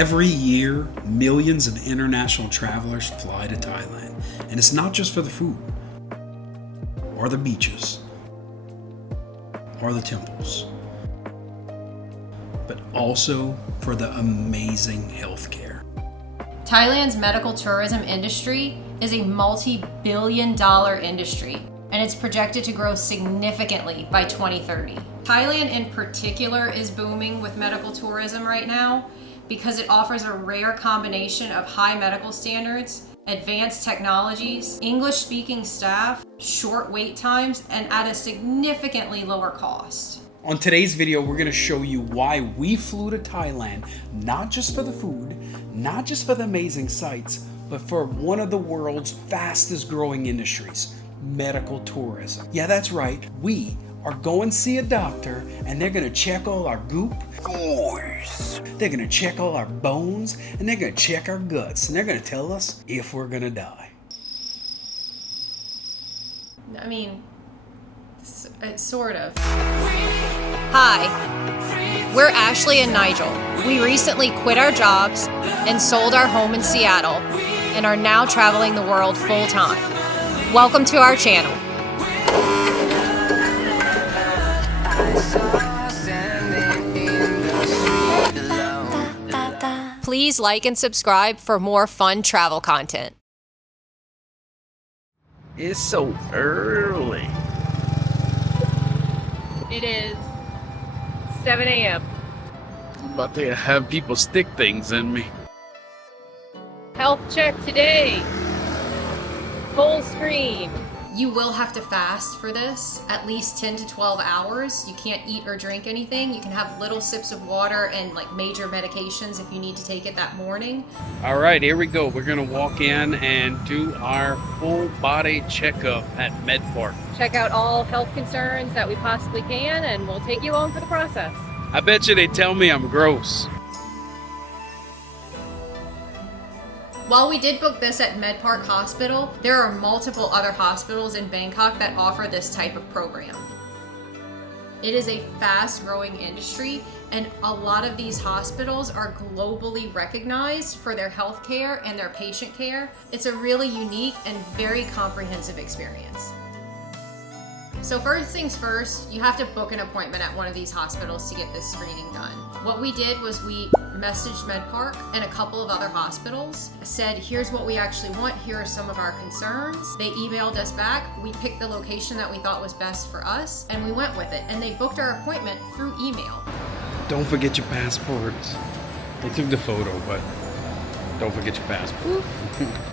Every year, millions of international travelers fly to Thailand. And it's not just for the food, or the beaches, or the temples, but also for the amazing healthcare. Thailand's medical tourism industry is a multi-billion-dollar industry, and it's projected to grow significantly by 2030. Thailand in particular is booming with medical tourism right now because it offers a rare combination of high medical standards, advanced technologies, English-speaking staff, short wait times, and at a significantly lower cost. On today's video, we're going to show you why we flew to Thailand, not just for the food, not just for the amazing sights, but for one of the world's fastest growing industries, medical tourism. Yeah, that's right. We are going to see a doctor and they're going to check all our goop. They're going to check all our bones and they're going to check our guts and they're going to tell us if we're going to die. I mean, sort of. Hi, we're Ashley and Nigel. We recently quit our jobs and sold our home in Seattle and are now traveling the world full time. Welcome to our channel. Please like and subscribe for more fun travel content. It's so early. It is 7 a.m. I'm about to have people stick things in me. Health check today. Full screen. You will have to fast for this, at least 10 to 12 hours. You can't eat or drink anything. You can have little sips of water and like major medications if you need to take it that morning. All right, here we go. We're gonna walk in and do our full body checkup at MedPark. Check out all health concerns that we possibly can, and we'll take you along for the process. I bet you they tell me I'm gross. While we did book this at MedPark Hospital, there are multiple other hospitals in Bangkok that offer this type of program. It is a fast-growing industry, and a lot of these hospitals are globally recognized for their healthcare and their patient care. It's a really unique and very comprehensive experience. So first things first, you have to book an appointment at one of these hospitals to get this screening done. What we did was we messaged MedPark and a couple of other hospitals, said, here's what we actually want, here are some of our concerns. They emailed us back, we picked the location that we thought was best for us, and we went with it. And they booked our appointment through email. Don't forget your passports. They took the photo, but don't forget your passport.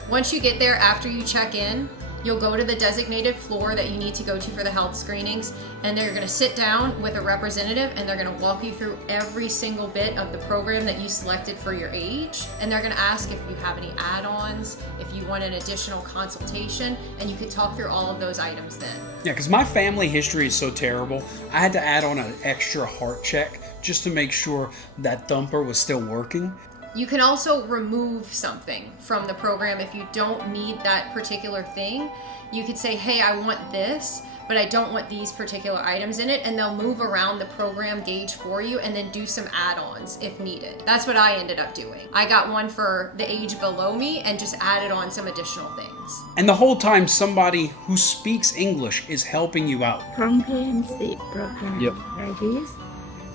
Once you get there, after you check in, you'll go to the designated floor that you need to go to for the health screenings, and they're going to sit down with a representative and they're going to walk you through every single bit of the program that you selected for your age, and they're going to ask if you have any add-ons, if you want an additional consultation, and you can talk through all of those items then. Yeah, because my family history is so terrible, I had to add on an extra heart check just to make sure that thumper was still working. You can also remove something from the program if you don't need that particular thing. You could say, hey, I want this, but I don't want these particular items in it, and they'll move around the program gauge for you and then do some add-ons if needed. That's what I ended up doing. I got one for the age below me and just added on some additional things. And the whole time somebody who speaks English is helping you out. Comprehensive program like this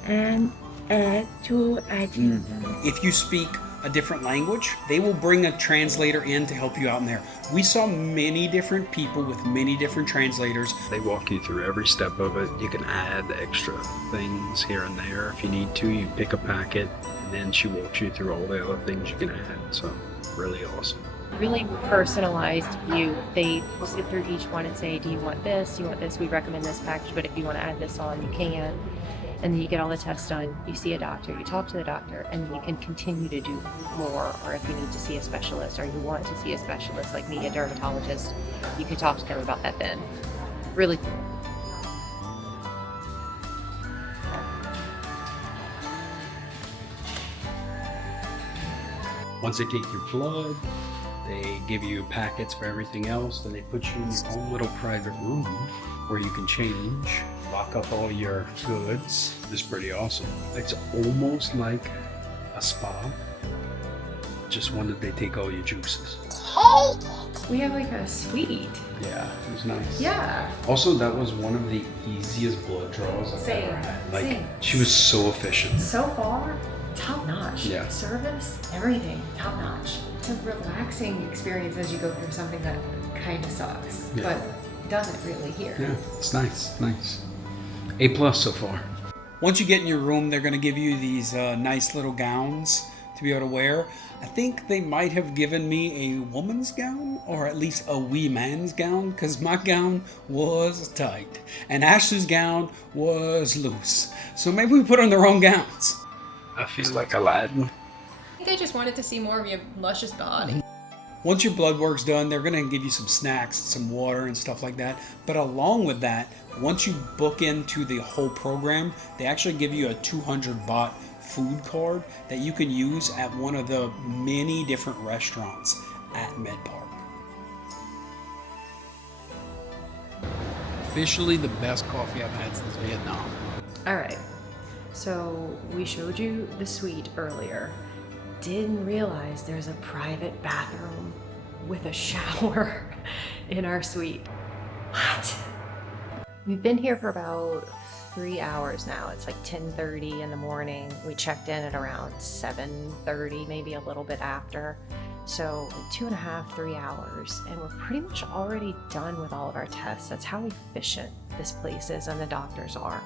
and add to items. If you speak a different language, they will bring a translator in to help you out in there. We saw many different people with many different translators. They walk you through every step of it. You can add extra things here and there if you need to. You pick a packet and then she walks you through all the other things you can add. So really awesome. Really personalized view. They sit through each one and say, do you want this? Do you want this? We recommend this package, but if you want to add this on, you can. And then you get all the tests done, you see a doctor, you talk to the doctor, and then you can continue to do more. Or if you need to see a specialist, or you want to see a specialist like me, a dermatologist, you can talk to them about that then. Really cool. Once they take your blood, they give you packets for everything else, then they put you in your own little private room where you can change, lock up all your goods. It's pretty awesome. It's almost like a spa, just wanted they take all your juices. We have like a suite. Yeah, it was nice. Yeah. Also, that was one of the easiest blood draws I've Same, ever had. Like, same. she was so efficient. So far, top notch. Yeah. Service, everything, top notch. It's a relaxing experience as you go through something that kind of sucks, Yeah. but doesn't really here. Yeah, it's nice, nice. A+ so far. Once you get in your room, they're going to give you these nice little gowns to be able to wear. I think they might have given me a woman's gown, or at least a wee man's gown, because my gown was tight and Ashley's gown was loose. So maybe we put on the wrong gowns. I feel like Aladdin. I think I just wanted to see more of your luscious body. Once your blood work's done, they're going to give you some snacks, some water and stuff like that. But along with that, once you book into the whole program, they actually give you a 200 baht food card that you can use at one of the many different restaurants at MedPark. Officially the best coffee I've had since Vietnam. All right. So we showed you the suite earlier. Didn't realize there's a private bathroom with a shower in our suite. What? We've been here for about 3 hours now. It's like 10:30 in the morning. We checked in at around 7:30, maybe a little bit after. So 2.5, 3 hours, and we're pretty much already done with all of our tests. That's how efficient this place is and the doctors are.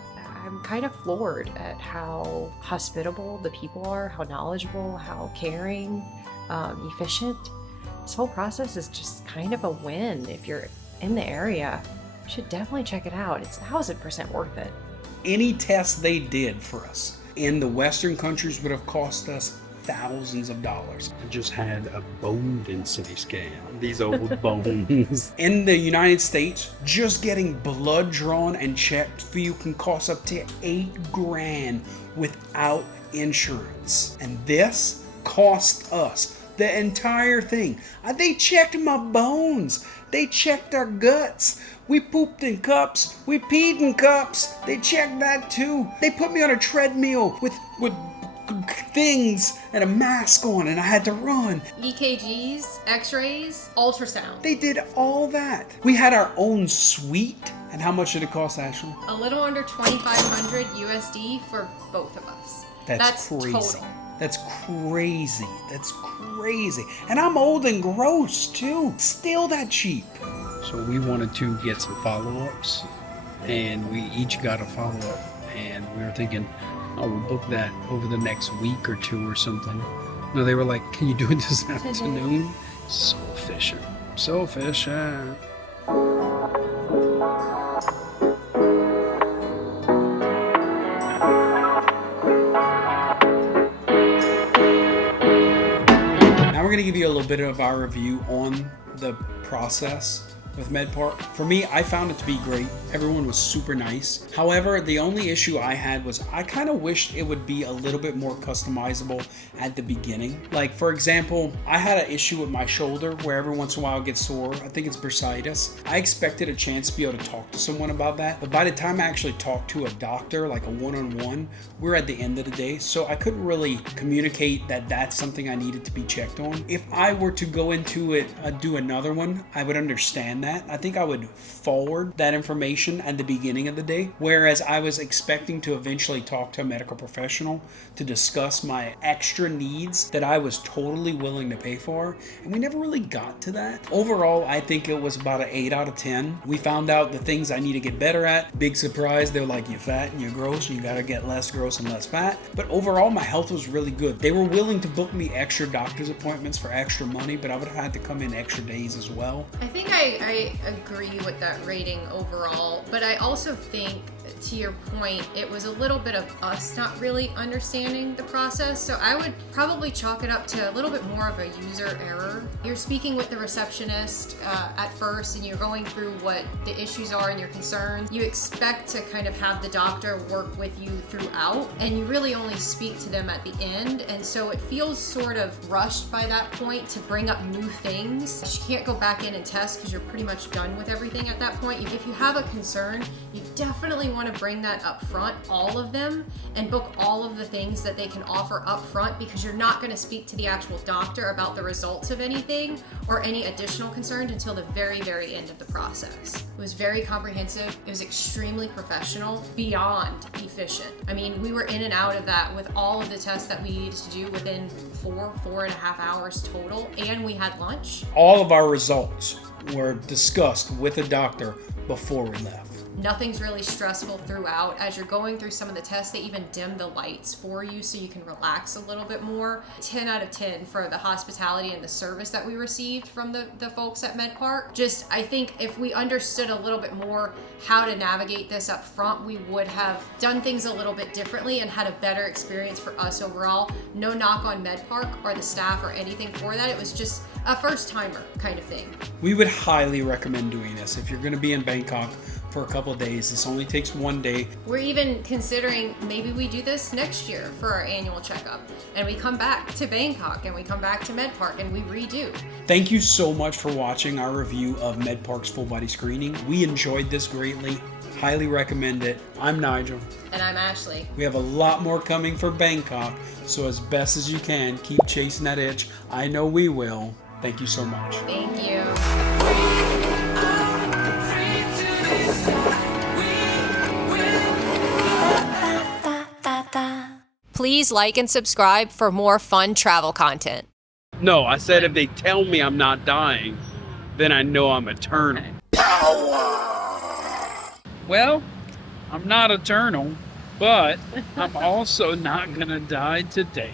I'm kind of floored at how hospitable the people are, how knowledgeable, how caring, efficient. This whole process is just kind of a win. If you're in the area, you should definitely check it out. It's 1000% worth it. Any test they did for us in the Western countries would have cost us thousands of dollars. I just had a bone density scan. These old bones. In the United States, just getting blood drawn and checked for you can cost up to $8,000 without insurance. And this cost us the entire thing. They checked my bones. They checked our guts. We pooped in cups. We peed in cups. They checked that too. They put me on a treadmill with things and a mask on, and I had to run. EKGs, x-rays, ultrasound. They did all that. We had our own suite. And how much did it cost, Ashley? A little under 2,500 USD for both of us. That's crazy. Total. That's crazy. That's crazy. And I'm old and gross too. Still that cheap. So we wanted to get some follow-ups, and we each got a follow-up, and we were thinking, oh, we'll book that over the next week or two or something. No, they were like, can you do it this afternoon? So efficient. So efficient. Now we're going to give you a little bit of our review on the process with MedPark. For me, I found it to be great. Everyone was super nice. However, the only issue I had was I kind of wished it would be a little bit more customizable at the beginning. Like, for example, I had an issue with my shoulder where every once in a while it gets sore. I think it's bursitis. I expected a chance to be able to talk to someone about that, but by the time I actually talked to a doctor, like a one-on-one, we're at the end of the day, so I couldn't really communicate that that's something I needed to be checked on. If I were to go into it, do another one, I would understand that. I think I would forward that information at the beginning of the day, whereas I was expecting to eventually talk to a medical professional to discuss my extra needs that I was totally willing to pay for, and we never really got to that. Overall, I think it was about an 8 out of 10. We found out the things I need to get better at. Big surprise, they were like, you're fat and you're gross, and you gotta get less gross and less fat. But overall, my health was really good. They were willing to book me extra doctor's appointments for extra money, but I would have had to come in extra days as well. I think I agree with that rating overall, but I also think, to your point, it was a little bit of us not really understanding the process. So I would probably chalk it up to a little bit more of a user error. You're speaking with the receptionist at first, and you're going through what the issues are and your concerns. You expect to kind of have the doctor work with you throughout, and you really only speak to them at the end. And so it feels sort of rushed by that point to bring up new things. You can't go back in and test because you're pretty much done with everything at that point. If you have a concern, you definitely want want to bring that up front, all of them, and book all of the things that they can offer up front, because you're not going to speak to the actual doctor about the results of anything or any additional concerns until the very, very end of the process. It was very comprehensive. It was extremely professional, beyond efficient. I mean, we were in and out of that with all of the tests that we needed to do within 4.5 hours total, and we had lunch. All of our results were discussed with the doctor before we left. Nothing's really stressful throughout. As you're going through some of the tests, they even dim the lights for you so you can relax a little bit more. 10 out of 10 for the hospitality and the service that we received from the folks at MedPark. Just, I think if we understood a little bit more how to navigate this up front, we would have done things a little bit differently and had a better experience for us overall. No knock on MedPark or the staff or anything for that. It was just a first timer kind of thing. We would highly recommend doing this. If you're going to be in Bangkok for a couple of days, this only takes one day. We're even considering maybe we do this next year for our annual checkup, and we come back to Bangkok and we come back to MedPark and we redo. Thank you so much for watching our review of MedPark's full body screening. We enjoyed this greatly. Highly recommend it. I'm Nigel. And I'm Ashley. We have a lot more coming for Bangkok, so as best as you can, keep chasing that itch. I know we will. Thank you so much. Thank you. Please like and subscribe for more fun travel content. No, I said if they tell me I'm not dying, then I know I'm eternal. Well, I'm not eternal, but I'm also not gonna die today.